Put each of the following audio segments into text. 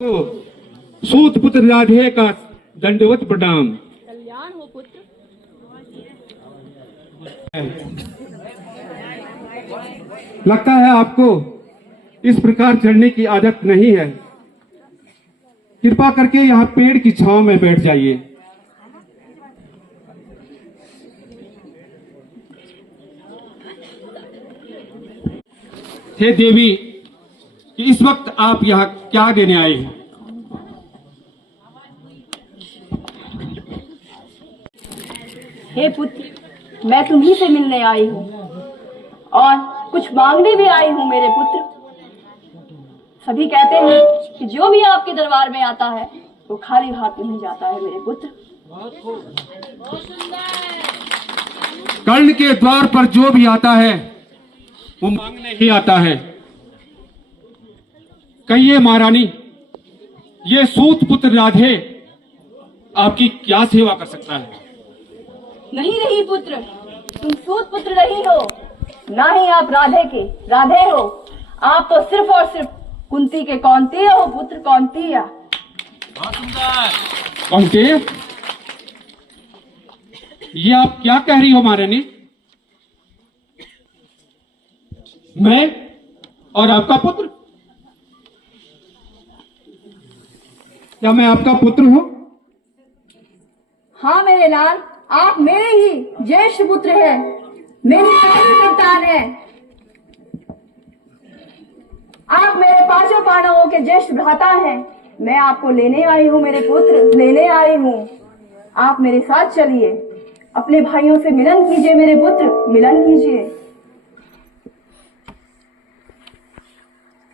तो सूत पुत्र राधे का दंडवत प्रणाम। कल्याण हो पुत्र। लगता है आपको इस प्रकार चढ़ने की आदत नहीं है। कृपा करके यहाँ पेड़ की छांव में बैठ जाइए। हे देवी, इस वक्त आप यहाँ क्या देने आए हैं? हे पुत्र, मैं तुम्ही से मिलने आई हूँ और कुछ मांगने भी आई हूँ मेरे पुत्र। सभी कहते हैं कि जो भी आपके दरबार में आता है वो खाली हाथ नहीं जाता है मेरे पुत्र। कर्ण के द्वार पर जो भी आता है वो मांगने ही आता है। कहिए महारानी, ये सूत पुत्र राधे आपकी क्या सेवा कर सकता है? नहीं पुत्र, तुम सूत पुत्र नहीं हो, ना ही आप राधे हो। आप तो सिर्फ और सिर्फ कुंती के कौंतेय हो पुत्र, कौंतेय। कौंतेय? ये आप क्या कह रही हो महारानी? मैं और आपका पुत्र? क्या मैं आपका पुत्र हूं? हाँ मेरे लाल, आप मेरे ही ज्येष्ठ पुत्र हैं, मेरी पहली संतान है। आप मेरे पांचों पांडवों के ज्येष्ठ भ्राता हैं। मैं आपको लेने आई हूँ मेरे पुत्र, लेने आई हूँ। आप मेरे साथ चलिए, अपने भाइयों से मिलन कीजिए मेरे पुत्र, मिलन कीजिए।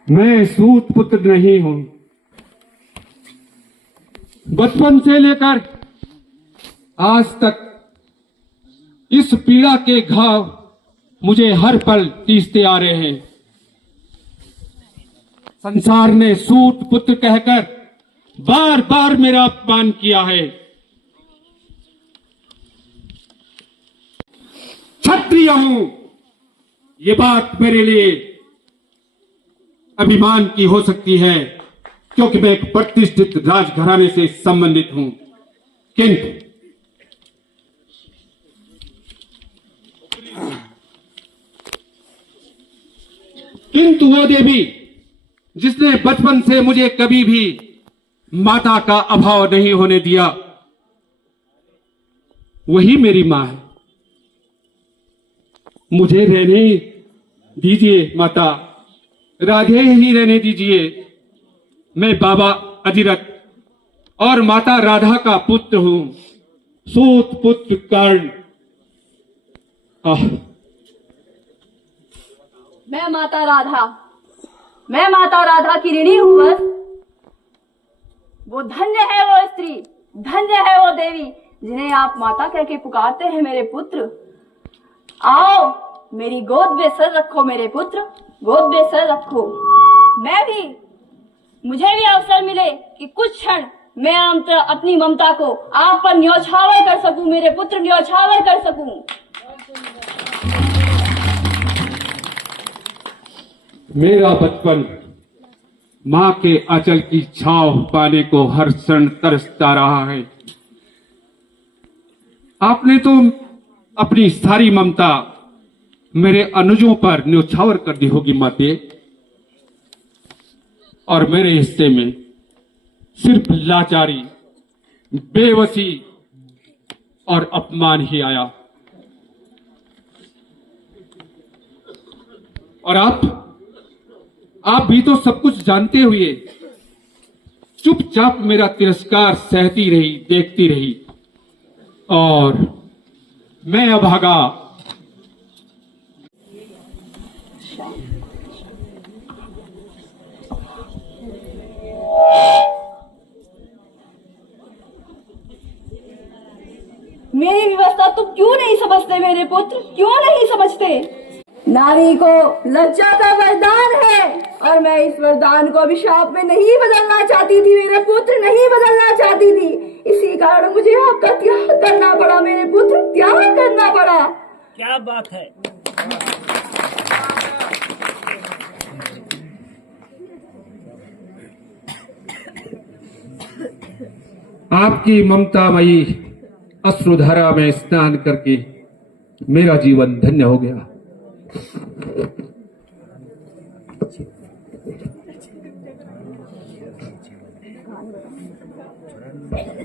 मैं सूत पुत्र नहीं हूं। बचपन से लेकर आज तक इस पीड़ा के घाव मुझे हर पल तीसते आ रहे हैं। संसार ने सूत पुत्र कहकर बार बार मेरा अपमान किया है। क्षत्रिय हूं, ये बात मेरे लिए अभिमान की हो सकती है, क्योंकि मैं एक प्रतिष्ठित राजघराने से संबंधित हूं। किंतु वो देवी जिसने बचपन से मुझे कभी भी माता का अभाव नहीं होने दिया, वही मेरी मां है। मुझे रहने दीजिए माता, राधे ही रहने दीजिए। मैं बाबा अजिरथ और माता राधा का पुत्र हूं, सूत पुत्र कर्ण। मैं माता राधा की ऋणी हूं बस। वो धन्य है वो स्त्री, धन्य है वो देवी जिन्हें आप माता कह के पुकारते हैं मेरे पुत्र। आओ मेरी गोद में सर रखो मेरे पुत्र, गोद में सर रखो। मुझे भी अवसर मिले कि कुछ क्षण मैं अपनी ममता को आप पर न्यौछावर कर सकूं मेरे पुत्र, न्यौछावर कर सकूं। मेरा बचपन मां के आंचल की छांव पाने को हर क्षण तरसता रहा है। आपने तो अपनी सारी ममता मेरे अनुजों पर न्यौछावर कर दी होगी माते, और मेरे हिस्से में सिर्फ लाचारी, बेबसी और अपमान ही आया। और आप भी तो सब कुछ जानते हुए चुपचाप मेरा तिरस्कार सहती रही, देखती रही, और मैं अभागा। मेरी व्यवस्था तुम क्यों नहीं समझते मेरे पुत्र, क्यों नहीं समझते? नारी को लज्जा का वरदान है और मैं इस वरदान को अभिशाप में नहीं बदलना चाहती थी मेरे पुत्र, नहीं बदलना चाहती थी। इसी कारण मुझे आपका त्याग करना पड़ा मेरे पुत्र, त्याग करना पड़ा। क्या बात है। आपकी ममतामयी अश्रुधारा में स्नान करके मेरा जीवन धन्य हो गया।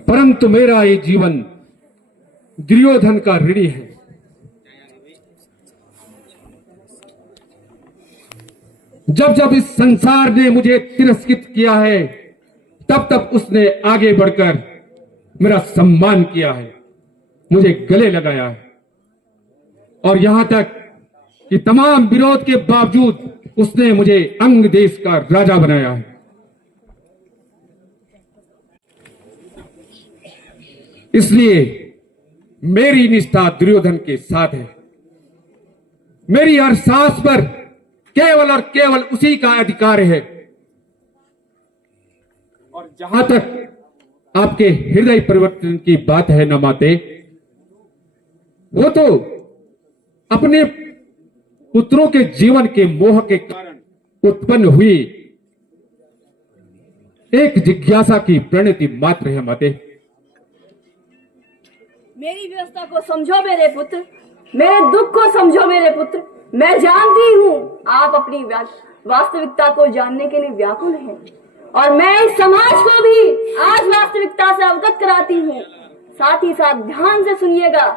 परंतु मेरा ये जीवन दुर्योधन का ऋणी है। जब जब इस संसार ने मुझे तिरस्कृत किया है, तब तब उसने आगे बढ़कर मेरा सम्मान किया है, मुझे गले लगाया है, और यहां तक कि तमाम विरोध के बावजूद उसने मुझे अंग देश का राजा बनाया है। इसलिए मेरी निष्ठा दुर्योधन के साथ है। मेरी हर सांस पर केवल और केवल उसी का अधिकार है। और जहां तक आपके हृदय परिवर्तन की बात है न माते, वो तो अपने पुत्रों के जीवन के मोह के कारण उत्पन्न हुई एक जिज्ञासा की परिणति मात्र है माते। मेरी व्यवस्था को समझो मेरे पुत्र, मेरे दुख को समझो मेरे पुत्र। मैं जानती हूँ आप अपनी वास्तविकता को जानने के लिए व्याकुल हैं, और मैं इस समाज को भी आज वास्तविकता से अवगत कराती हूँ। साथ ही साथ ध्यान से सुनिएगा।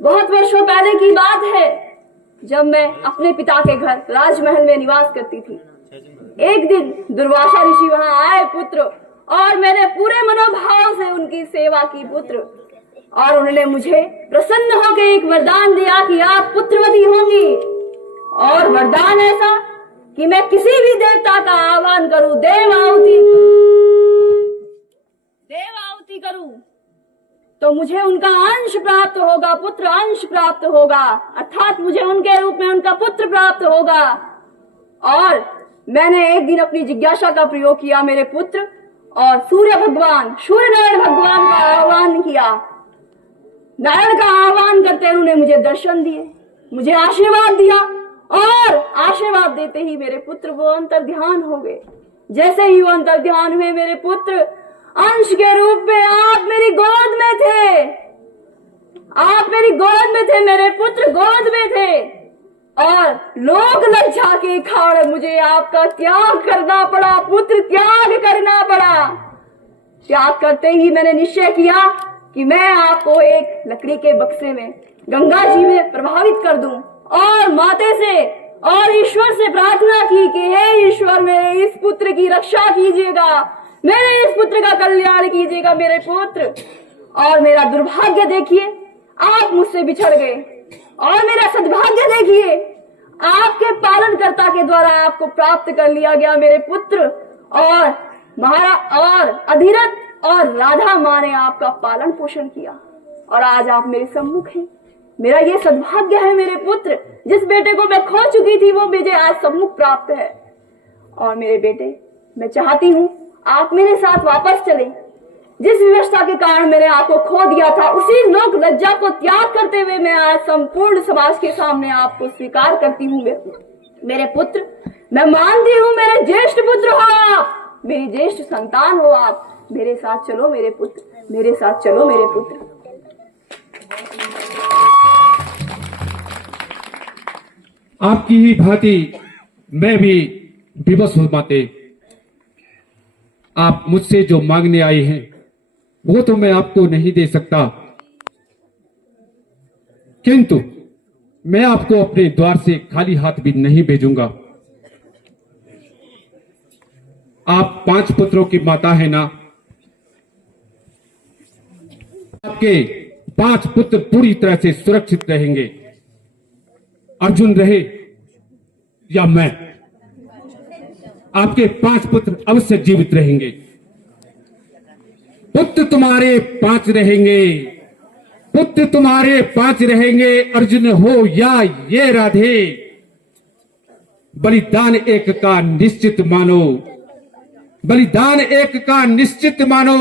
बहुत वर्षों पहले की बात है, जब मैं अपने पिता के घर राजमहल में निवास करती थी। एक दिन दुर्वासा ऋषि वहां आए पुत्र, और मैंने पूरे मनोभाव से उनकी सेवा की पुत्र, और उन्होंने मुझे प्रसन्न होकर एक वरदान दिया कि आप पुत्रवती होंगी। और वरदान ऐसा कि मैं किसी भी देवता का आह्वान करूं, देव आहुति करूं, तो मुझे उनका अंश प्राप्त होगा, पुत्र अंश प्राप्त होगा, अर्थात मुझे उनके रूप में उनका पुत्र प्राप्त होगा। और मैंने एक दिन अपनी जिज्ञासा का प्रयोग किया मेरे पुत्र, और सूर्य नारायण भगवान का आह्वान किया। नारायण का आह्वान करते उन्होंने मुझे दर्शन दिए, मुझे आशीर्वाद दिया, और आशीर्वाद देते ही मेरे पुत्र वो अंतर्ध्यान हो गए। जैसे ही वो अंतर्ध्यान हुए मेरे पुत्र, अंश के रूप में आप मेरी गोद में थे, आप मेरी गोद में थे, मेरे पुत्र गोद में थे, और लोक लज्जा के कारण मुझे आपका त्याग करना पड़ा, पुत्र त्याग करना पड़ा। त्याग करते ही मैंने निश्चय किया कि मैं आपको एक लकड़ी के बक्से में गंगा जी में प्रभावित कर दूं, और माते से और ईश्वर से प्रार्थना की कि हे ईश्वर, मेरे इस पुत्र की रक्षा कीजिएगा, मेरे इस पुत्र का कल्याण कीजिएगा मेरे पुत्र। और मेरा दुर्भाग्य देखिए, आप मुझसे बिछड़ गए, और मेरा सद्भाग्य देखिए, आपके पालनकर्ता के द्वारा आपको प्राप्त कर लिया गया मेरे पुत्र। और और अधिरथ और राधा माँ ने आपका पालन पोषण किया, और आज आप मेरे सम्मुख हैं। मेरा ये सद्भाग्य है मेरे पुत्र, जिस बेटे को मैं खो चुकी थी वो मुझे आज सम्मुख प्राप्त है। और मेरे बेटे, मैं चाहती हूँ आप मेरे साथ वापस चलें। जिस व्यवस्था के कारण मैंने आपको खो दिया था, उसी लोक लज्जा को त्याग करते हुए मैं आज संपूर्ण समाज के सामने आपको स्वीकार करती हूँ मेरे पुत्र। मैं मानती हूँ मेरे ज्येष्ठ पुत्र हो आप, मेरी ज्येष्ठ संतान हो आप। मेरे साथ चलो मेरे पुत्र, मेरे साथ चलो मेरे पुत्र। आपकी ही भांति मैं भी विवश हूं माते। आप मुझसे जो मांगने आई हैं वो तो मैं आपको नहीं दे सकता, किंतु मैं आपको अपने द्वार से खाली हाथ भी नहीं भेजूंगा। आप 5 पुत्रों की माता है ना, आपके 5 पुत्र पूरी तरह से सुरक्षित रहेंगे। अर्जुन रहे या मैं, आपके 5 पुत्र अवश्य जीवित रहेंगे। पुत्र तुम्हारे 5 रहेंगे, पुत्र तुम्हारे 5 रहेंगे। अर्जुन हो या ये राधे, बलिदान एक का निश्चित मानो, बलिदान एक का निश्चित मानो।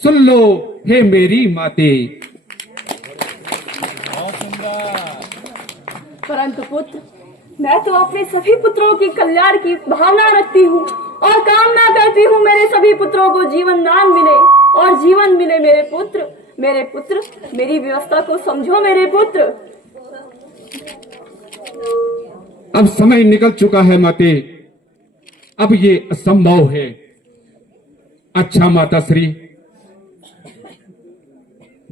सुन लो हे मेरी माते। परंतु पुत्र, मैं तो अपने सभी पुत्रों की कल्याण की भावना रखती हूँ, और कामना करती हूँ मेरे सभी पुत्रों को जीवन दान मिले और जीवन मिले। मेरे पुत्र मेरी व्यवस्था को समझो मेरे पुत्र। अब समय निकल चुका है माते, अब ये असंभव है। अच्छा माता श्री,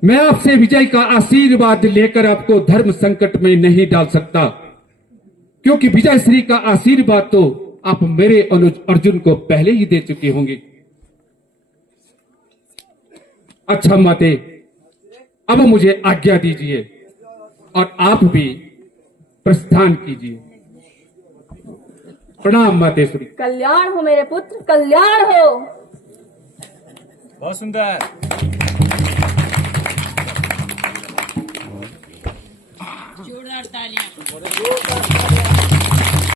मैं आपसे विजय का आशीर्वाद लेकर आपको धर्म संकट में नहीं डाल सकता, क्योंकि विजय श्री का आशीर्वाद तो आप मेरे अनुज अर्जुन को पहले ही दे चुके होंगे। अच्छा माते, अब मुझे आज्ञा दीजिए और आप भी प्रस्थान कीजिए। प्रणाम मातेश्वरी। कल्याण हो मेरे पुत्र, कल्याण हो। बहुत सुंदर। जोरदार तालियां।